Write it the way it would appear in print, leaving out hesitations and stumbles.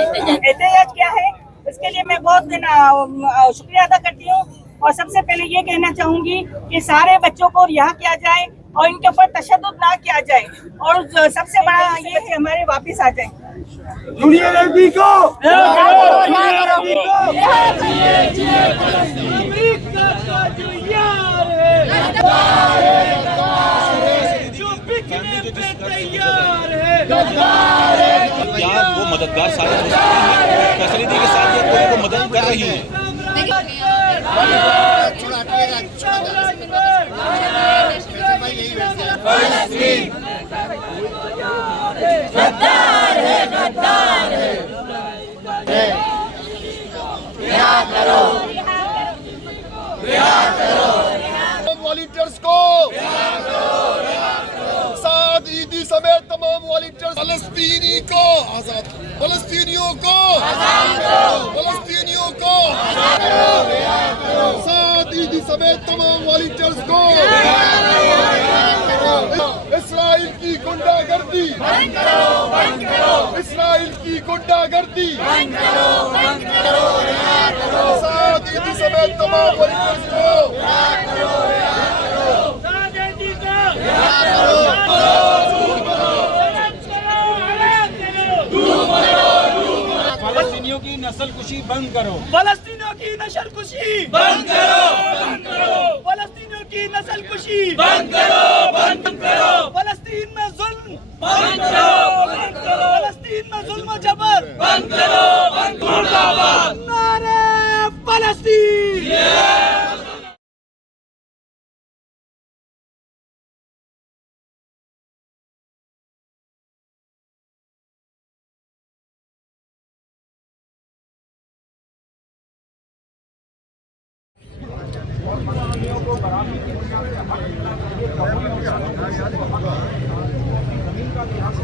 एहतियात क्या है, इसके लिए मैं बहुत शुक्रिया अदा करती हूँ। और सबसे पहले ये कहना चाहूंगी कि सारे बच्चों को रिहा किया जाए और इनके ऊपर तशद्दुद ना किया जाए, और सबसे बड़ा ये कि हमारे वापिस आ जाए। क्या वो मददगार साबित हो सकती है? फैसिलिटी के साथ ये कोई को मदद कर रही है। वॉलंटियर्स को साथ ईदी समेत तमाम वॉलंटियर्स फलस्तीनी को आजाद, फलस्तीनियों को फलस्तीनियों को साथ ईदी समेत तमाम वॉलंटियर्स को इस्राइल की गुंडागर्दी, इस्राइल की गुंडागर्दी साथ ईदी समेत तमाम वॉलंटियर्स को फलस्तीनियों की नस्लकुशी बंद करो, फलस्तीनियों की नस्लकुशी बंद करो, बंद करो, फलस्तीनियों की नस्लकुशी बंद करो, बंद करो, फलस्तीन में जुल्म बंद करो, बंद करो, फलस्तीन में जुल्म और जबर बंद करो, बंद करो, नारे फलस्तीन। को बराबरी की बुनियाद पर हक मिलना चाहिए। जमीन का लिहाज